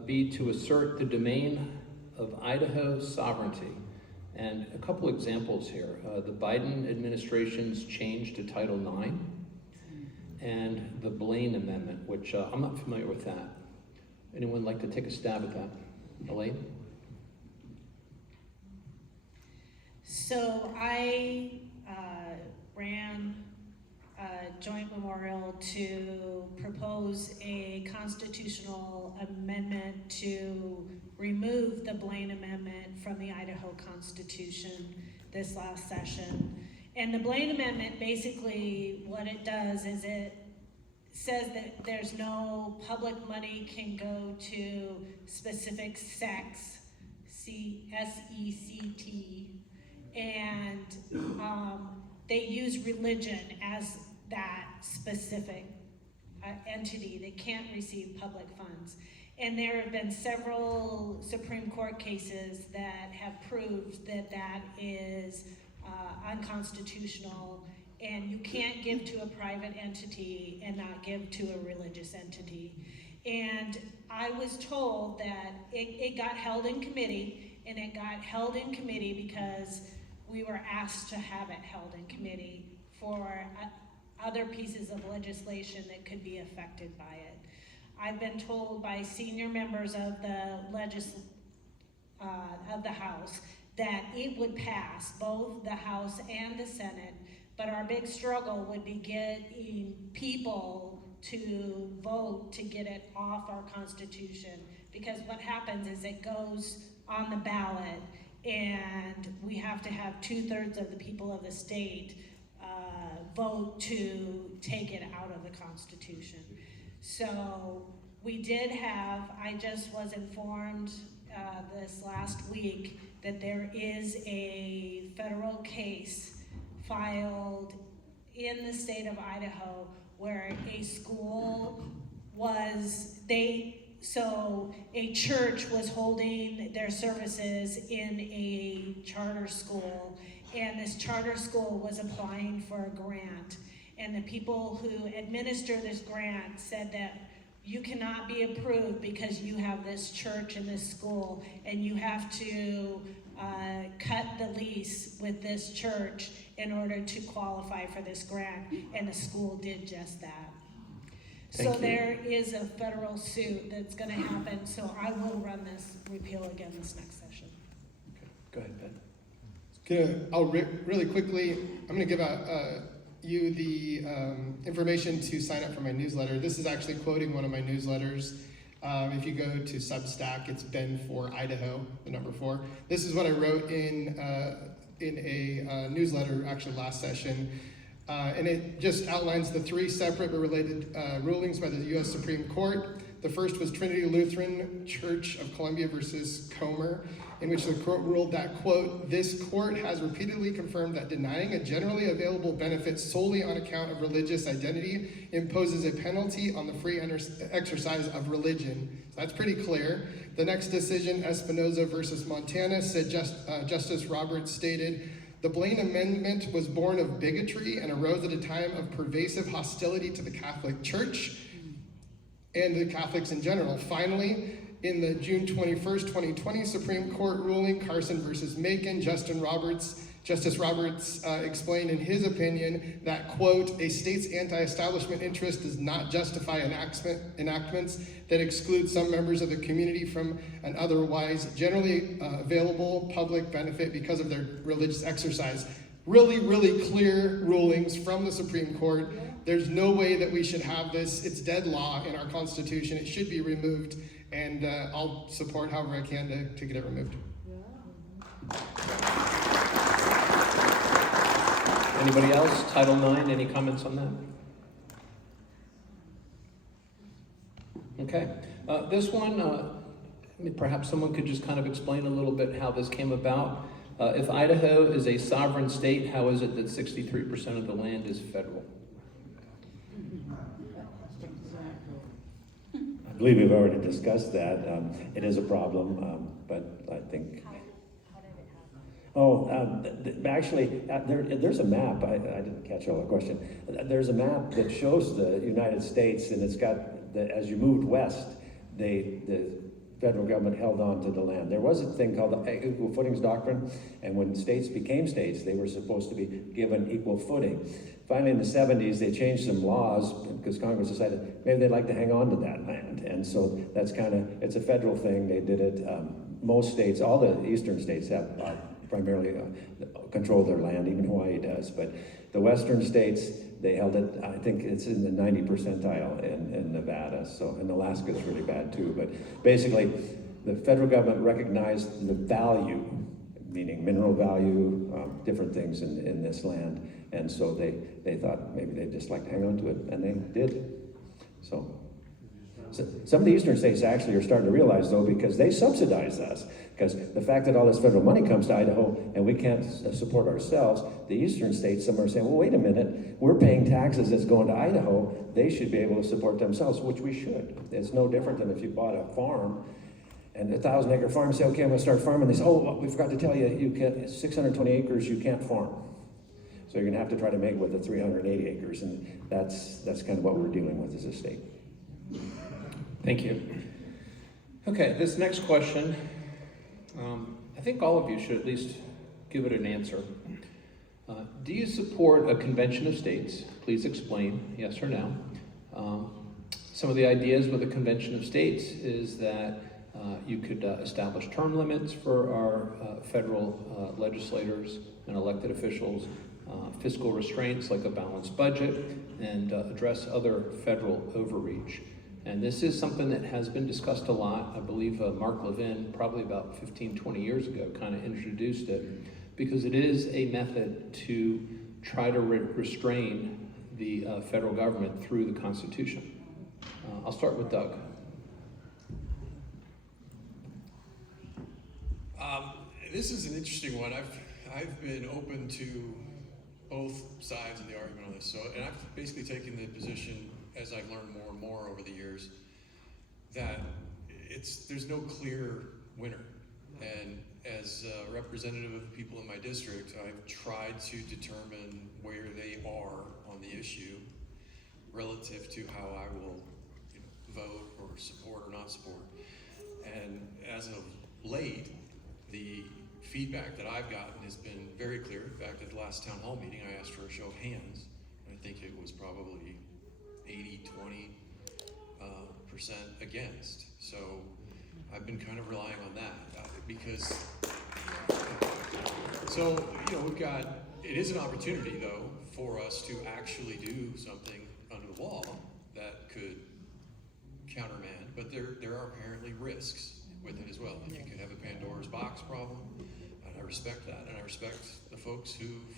be to assert the domain of Idaho's sovereignty. And a couple examples here. The Biden administration's change to Title IX and the Blaine Amendment, which I'm not familiar with that. Anyone like to take a stab at that? Elaine? So I ran a joint memorial to propose a constitutional amendment to remove the Blaine Amendment from the Idaho Constitution this last session. And the Blaine Amendment, basically what it does is it says that there's no public money can go to specific sects, S-E-C-T, and they use religion as that specific entity. They can't receive public funds. And there have been several Supreme Court cases that have proved that that is unconstitutional, and you can't give to a private entity and not give to a religious entity. And I was told that it got held in committee, and it got held in committee because we were asked to have it held in committee for other pieces of legislation that could be affected by it. I've been told by senior members of the House that it would pass both the House and the Senate, but our big struggle would be getting people to vote to get it off our Constitution, because what happens is it goes on the ballot and we have to have 2/3 of the people of the state vote to take it out of the Constitution. So we did have, I just was informed this last week that there is a federal case filed in the state of Idaho where a school was, so a church was holding their services in a charter school, and this charter school was applying for a grant. And the people who administer this grant said that you cannot be approved because you have this church and this school, and you have to cut the lease with this church in order to qualify for this grant, and the school did just that. So there is a federal suit that's going to happen, so I will run this repeal again this next session. Okay. Go ahead, Ben. I'll really quickly, I'm going to give you the information to sign up for my newsletter. This is actually quoting one of my newsletters. If you go to Substack, it's Ben for Idaho, the number 4. This is what I wrote in a newsletter actually last session. And it just outlines the 3 separate but related rulings by the U.S. Supreme Court. The first was Trinity Lutheran Church of Columbia versus Comer, in which the court ruled that, quote, "This court has repeatedly confirmed that denying a generally available benefit solely on account of religious identity imposes a penalty on the free exercise of religion." So that's pretty clear. The next decision, Espinoza versus Montana, said Justice Roberts stated, "The Blaine Amendment was born of bigotry and arose at a time of pervasive hostility to the Catholic Church and the Catholics in general." Finally, in the June 21st, 2020 Supreme Court ruling, Carson versus Macon, Justice Roberts explained in his opinion that, quote, "A state's anti-establishment interest does not justify enactments that exclude some members of the community from an otherwise generally available public benefit because of their religious exercise." Really, really clear rulings from the Supreme Court. There's no way that we should have this. It's dead law in our Constitution. It should be removed, and I'll support however I can to get it removed. Anybody else? Title IX, any comments on that? Okay. This one, perhaps someone could just kind of explain a little bit how this came about. If Idaho is a sovereign state, how is it that 63% of the land is federal? I believe we've already discussed that. It is a problem, but I think... Actually, there's a map. I didn't catch all the question. There's a map that shows the United States, and it's got, as you moved west, the federal government held on to the land. There was a thing called the equal footings doctrine, and when states became states, they were supposed to be given equal footing. Finally, in the 70s, they changed some laws because Congress decided maybe they'd like to hang on to that land. And so that's it's a federal thing. They did it. Most states, all the eastern states have primarily control their land, even Hawaii does. But the western states, they held it, I think it's in the 90 percentile in Nevada. So, and Alaska's really bad too. But basically, the federal government recognized the value, meaning mineral value, different things in this land. And so they thought maybe they'd just like to hang on to it, and they did. So some of the eastern states actually are starting to realize, though, because they subsidize us. Because the fact that all this federal money comes to Idaho and we can't support ourselves, the eastern states, some are saying, well, wait a minute, we're paying taxes that's going to Idaho. They should be able to support themselves, which we should. It's no different than if you bought a farm and a 1,000-acre farm, say, okay, I'm gonna start farming. They say, oh, well, we forgot to tell you, you can't, 620 acres, you can't farm. So you're gonna have to try to make it with the 380 acres, and that's kind of what we're dealing with as a state. Thank you. Okay, this next question, I think all of you should at least give it an answer. Do you support a convention of states? Please explain, yes or no. Some of the ideas with a convention of states is that you could establish term limits for our federal legislators and elected officials, fiscal restraints like a balanced budget, and address other federal overreach. And this is something that has been discussed a lot. I believe Mark Levin, probably about 15, 20 years ago, kind of introduced it, because it is a method to try to restrain the federal government through the Constitution. I'll start with Doug. This is an interesting one. I've been open to both sides of the argument on this. So, and I've basically taken the position, as I've learned more and more over the years, that there's no clear winner. And as a representative of the people in my district, I've tried to determine where they are on the issue relative to how I will vote or support or not support. And as of late, the feedback that I've gotten has been very clear. In fact, at the last town hall meeting, I asked for a show of hands. I think it was probably 80-20% against. So I've been kind of relying on that because, so, we've got, it is an opportunity though for us to actually do something under the law that could countermand, but there are apparently risks with it as well. And you could have a Pandora's box problem, and I respect that, and I respect the folks who've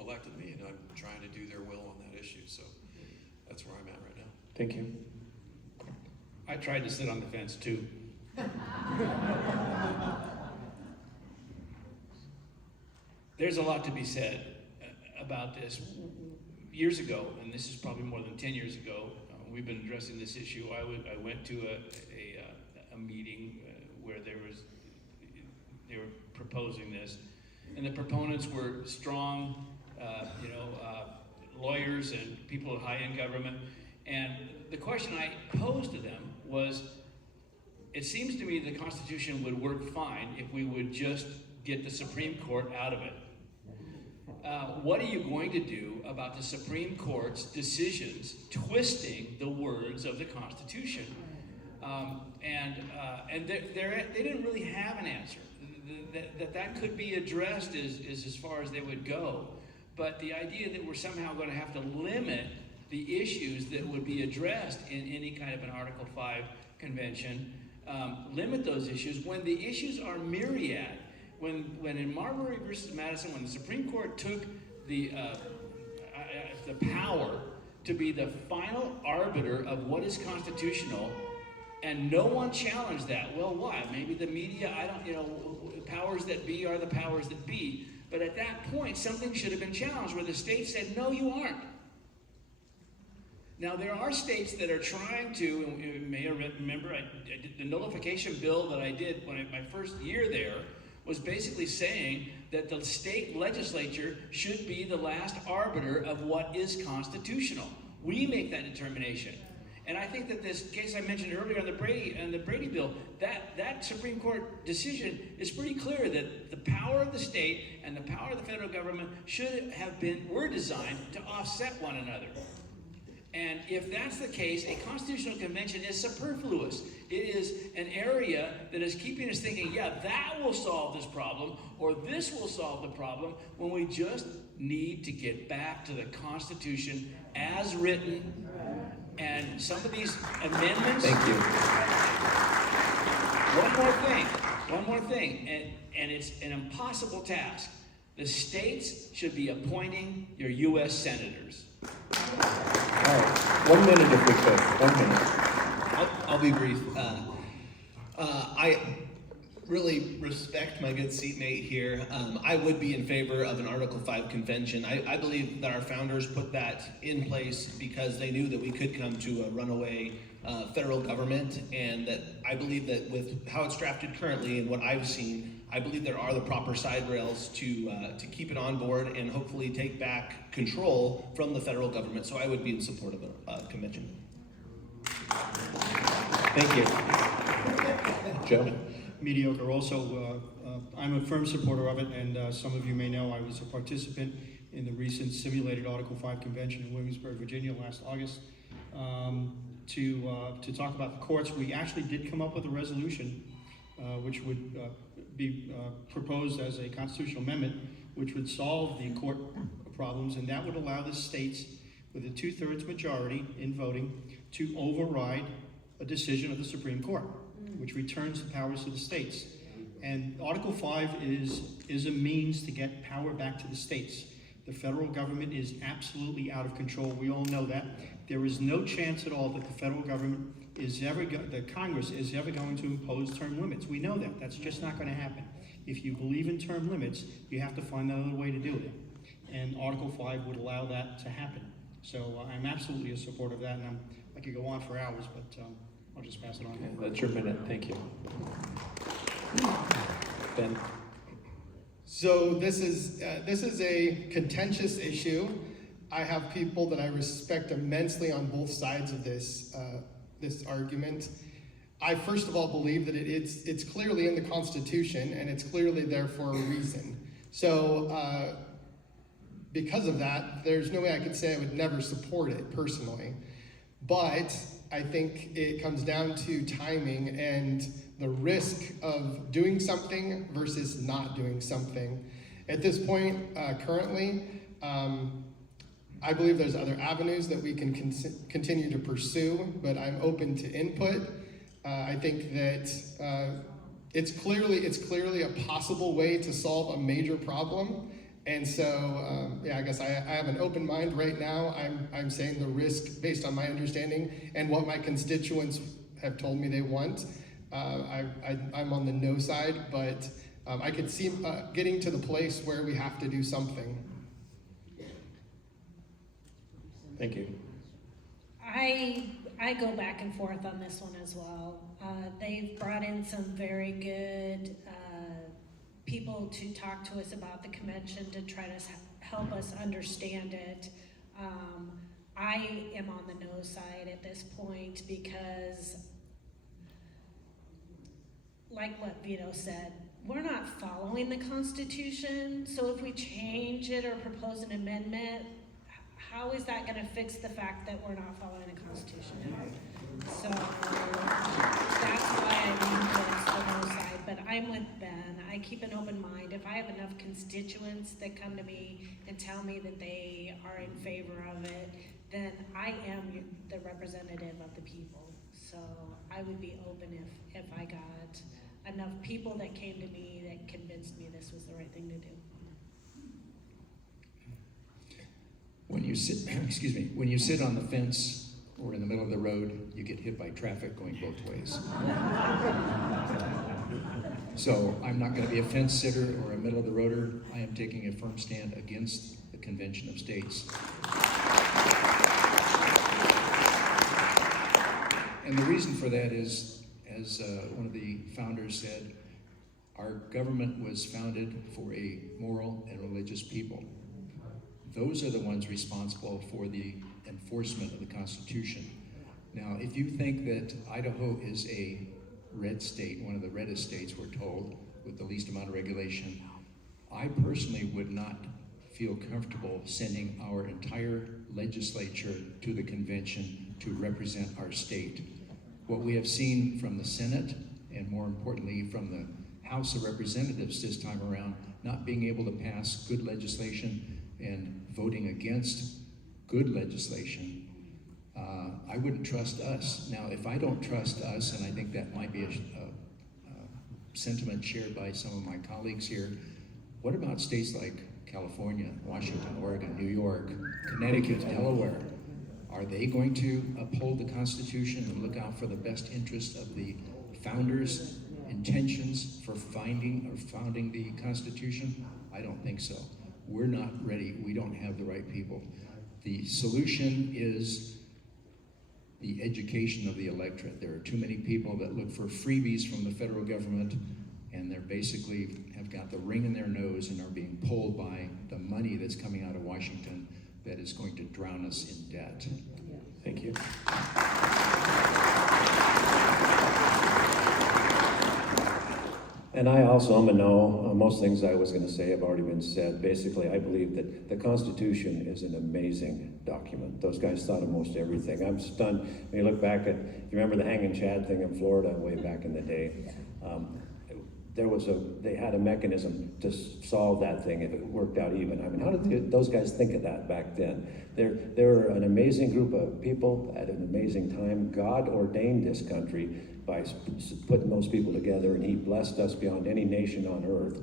elected me, and I'm trying to do their will on that issue. So that's where I'm at right now. Thank you. I tried to sit on the fence too. There's a lot to be said about this. Years ago, and this is probably more than 10 years ago, we've been addressing this issue. I went to a meeting where they were proposing this, and the proponents were strong, lawyers and people high in government. And the question I posed to them was, it seems to me the Constitution would work fine if we would just get the Supreme Court out of it. What are you going to do about the Supreme Court's decisions twisting the words of the Constitution? And they didn't really have an answer. That could be addressed is as far as they would go. But the idea that we're somehow going to have to limit the issues that would be addressed in any kind of an Article 5 convention, limit those issues when the issues are myriad. When in Marbury versus Madison, when the Supreme Court took the power to be the final arbiter of what is constitutional, and no one challenged that. Well, why? Maybe the media, powers that be are the powers that be. But at that point, something should have been challenged where the state said, no, you aren't. Now, there are states that are trying to, and you may remember, I did the nullification bill that I did when my first year there was basically saying that the state legislature should be the last arbiter of what is constitutional. We make that determination. And I think that this case I mentioned earlier on the Brady bill, that Supreme Court decision is pretty clear that the power of the state and the power of the federal government were designed to offset one another. And if that's the case, a constitutional convention is superfluous. It is an area that is keeping us thinking, yeah, that will solve this problem, or this will solve the problem, when we just need to get back to the Constitution as written. And some of these amendments... Thank you. One more thing, and it's an impossible task. The states should be appointing your U.S. senators. All right, 1 minute if we could, 1 minute. I'll be brief. I really respect my good seatmate here. I would be in favor of an Article 5 convention. I believe that our founders put that in place because they knew that we could come to a runaway federal government, and that I believe that with how it's drafted currently and what I've seen, I believe there are the proper side rails to keep it on board and hopefully take back control from the federal government. So I would be in support of a convention. Thank you. Joe? Mediocre. Also, I'm a firm supporter of it, and some of you may know I was a participant in the recent simulated Article 5 convention in Williamsburg, Virginia last August to talk about the courts. We actually did come up with a resolution which would be proposed as a constitutional amendment, which would solve the court problems, and that would allow the states with a 2/3 majority in voting to override a decision of the Supreme Court, which returns the powers to the states. And Article 5 is a means to get power back to the states. The federal government is absolutely out of control. We all know that. There is no chance at all that the federal government the Congress is ever going to impose term limits. We know that. That's just not going to happen. If you believe in term limits, you have to find another way to do it. And Article 5 would allow that to happen. So I'm absolutely a supporter of that, and I could go on for hours, but I'll just pass it on. Okay, that's your minute. Thank you. Ben? So this is a contentious issue. I have people that I respect immensely on both sides of this argument. I first of all believe that it's clearly in the Constitution, and it's clearly there for a reason. So because of that, there's no way I could say I would never support it personally. But I think it comes down to timing and the risk of doing something versus not doing something. At this point, currently, I believe there's other avenues that we can continue to pursue, but I'm open to input. I think that it's clearly a possible way to solve a major problem. And so, I guess I have an open mind right now. I'm saying the risk based on my understanding and what my constituents have told me they want. I'm on the no side, but I could see getting to the place where we have to do something. Thank you. I go back and forth on this one as well. They've brought in some very good people to talk to us about the convention to try to help us understand it. I am on the no side at this point because, like what Vito said, we're not following the Constitution. So if we change it or propose an amendment, how is that going to fix the fact that we're not following the Constitution? So that's why I lean towards the no side. But I'm with Ben. I keep an open mind. If I have enough constituents that come to me and tell me that they are in favor of it, then I am the representative of the people. So I would be open if I got enough people that came to me that convinced me this was the right thing to do. When you sit, when you sit on the fence or in the middle of the road, you get hit by traffic going both ways. So I'm not going to be a fence sitter or a middle of the roader. I am taking a firm stand against the Convention of States. And the reason for that is, as one of the founders said, our government was founded for a moral and religious people. Those are the ones responsible for the enforcement of the Constitution, Now, if you think that Idaho is a red state, one of the reddest states, we're told, with the least amount of regulation, I personally would not feel comfortable sending our entire legislature to the convention to represent our state. What we have seen from the Senate, and more importantly from the House of Representatives this time around, not being able to pass good legislation and voting against good legislation, I wouldn't trust us. Now, if I don't trust us, and I think that might be a sentiment shared by some of my colleagues here, what about states like California, Washington, Oregon, New York, Connecticut, Delaware? Are they going to uphold the Constitution and look out for the best interest of the founders' intentions for founding the Constitution? I don't think so. We're not ready. We don't have the right people. The solution is the education of the electorate. There are too many people that look for freebies from the federal government, and they're basically have got the ring in their nose and are being pulled by the money that's coming out of Washington that is going to drown us in debt. Thank you. And I also am a no. Most things I was going to say have already been said. Basically, I believe that the Constitution is an amazing document. Those guys thought of most everything. I'm stunned when you look back at, you remember the hanging Chad thing in Florida way back in the day? They had a mechanism to solve that thing if it worked out even. I mean, how did those guys think of that back then? They were an amazing group of people at an amazing time. God ordained this country by putting those people together, and he blessed us beyond any nation on earth.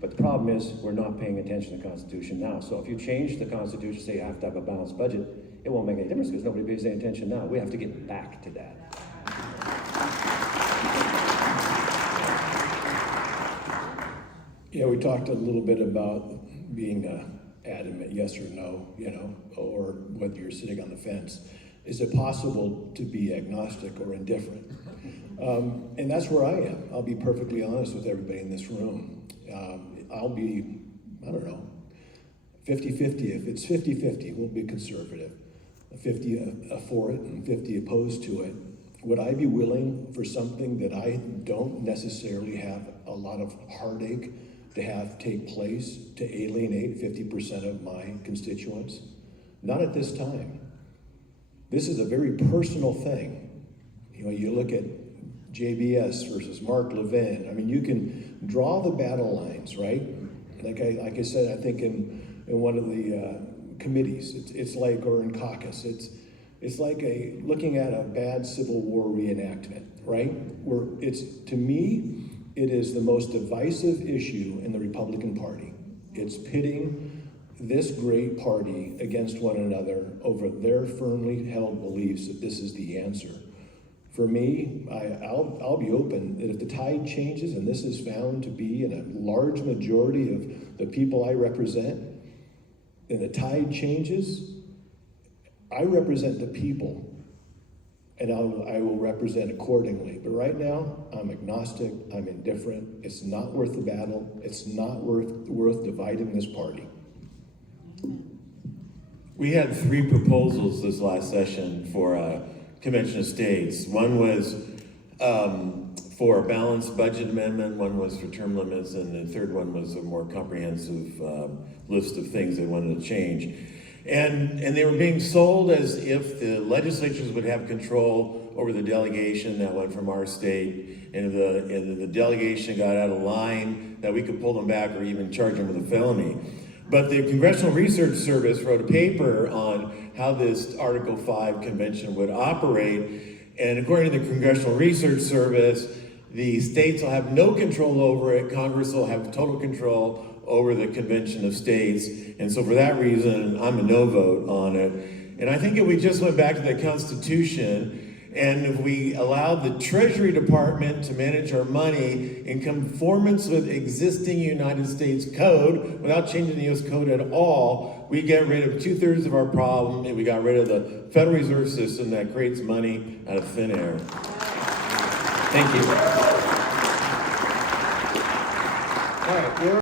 But the problem is we're not paying attention to the Constitution now. So if you change the Constitution, say you have to have a balanced budget, it won't make any difference because nobody pays any attention now. We have to get back to that. Yeah, we talked a little bit about being adamant, yes or no, or whether you're sitting on the fence. Is it possible to be agnostic or indifferent? And that's where I am. I'll be perfectly honest with everybody in this room. I'll be, 50-50. If it's 50-50, we'll be conservative. 50 for it and 50 opposed to it. Would I be willing for something that I don't necessarily have a lot of heartache to have take place to alienate 50% of my constituents? Not at this time. This is a very personal thing. You look at JBS versus Mark Levin. I mean, you can draw the battle lines, right? Like I said, I think in one of the committees, it's like, or in caucus, it's like looking at a bad Civil War reenactment, right? To me, it is the most divisive issue in the Republican Party. It's pitting this great party against one another over their firmly held beliefs that this is the answer. For me, I'll be open that if the tide changes and this is found to be in a large majority of the people I represent, and the tide changes, I represent the people, and I will represent accordingly. But right now, I'm agnostic, I'm indifferent. It's not worth the battle. It's not worth dividing this party. We had 3 proposals this last session for Convention of States. One was for a balanced budget amendment, one was for term limits, and the third one was a more comprehensive list of things they wanted to change. And they were being sold as if the legislatures would have control over the delegation that went from our state, and if the delegation got out of line, that we could pull them back or even charge them with a felony. But the Congressional Research Service wrote a paper on how this Article 5 convention would operate, and according to the Congressional Research Service, the states will have no control over it, Congress will have total control over the Convention of States, and so for that reason, I'm a no vote on it. And I think if we just went back to the Constitution, and if we allowed the Treasury Department to manage our money in conformance with existing United States code, without changing the US code at all, we get rid of 2/3 of our problem, and we got rid of the Federal Reserve System that creates money out of thin air. Thank you. All right,